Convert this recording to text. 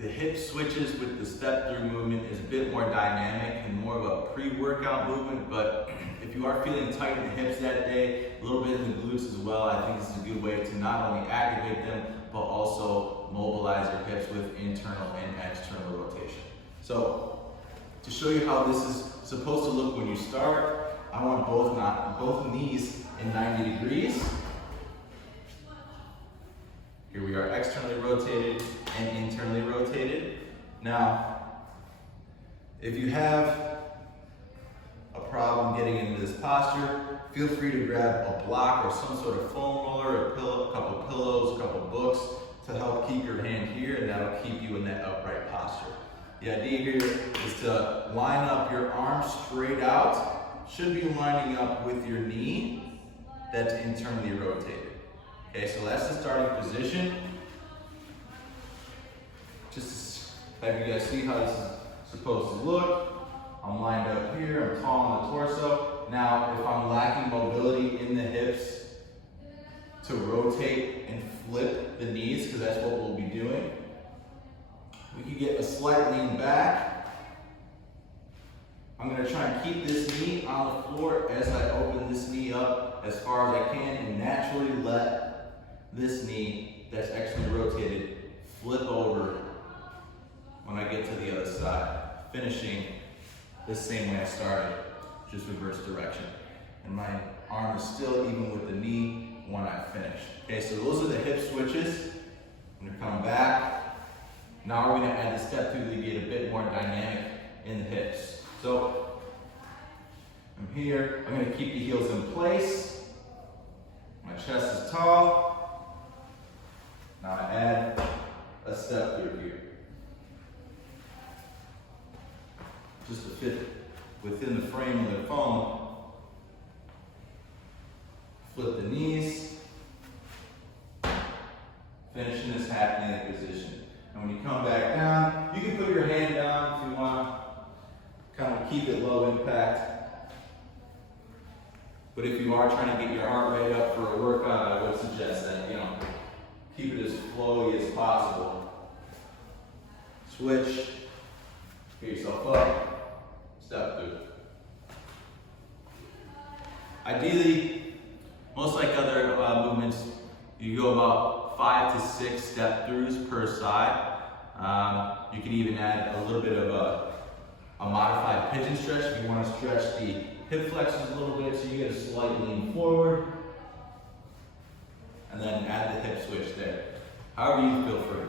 The hip switches with the step through movement is a bit more dynamic and more of a pre-workout movement, but if you are feeling tight in the hips that day, a little bit in the glutes as well, I think this is a good way to not only activate them, but also mobilize your hips with internal and external rotation. So, to show you how this is supposed to look when you start, I want both knees in 90 degrees. Here we are externally rotated and internally rotated. Now, if you have a problem getting into this posture, feel free to grab a block or some sort of foam roller, a couple pillows, a couple books to help keep your hand here, and that'll keep you in that upright posture. The idea here is to line up your arms straight out. Should be lining up with your knee that's internally rotated. Okay, so that's the starting position. Just to have you guys see how this is supposed to look. I'm lined up here, I'm tall on the torso. Now, if I'm lacking mobility in the hips to rotate and flip the knees, because that's what we'll be doing, we can get a slight lean back. I'm gonna try and keep this knee on the floor as I open this knee up as far as I can and naturally let this knee that's externally rotated flip over when I get to the other side, finishing the same way I started, just reverse direction. And my arm is still even with the knee when I finish. Okay, so those are the hip switches. I'm gonna come back. Now we're gonna add the step through to get a bit more dynamic in the hips. So I'm here, I'm gonna keep the heels in place. My chest is tall. Now I add a step through here. Just to fit within the frame of the foam. Flip the knees. Finishing this half kneeling position. And when you come back down, you can put your hand down if you want to kind of keep it low impact. But if you are trying to get your heart rate up for a workout, I would suggest that, keep it as flowy as possible. Switch, get yourself up, step through. Ideally, most like other movements, you go about 5 to 6 step throughs per side. You can even add a little bit of a modified pigeon stretch if you want to stretch the hip flexors a little bit so you get a slight lean forward. And then add the hip switch there. However you feel free.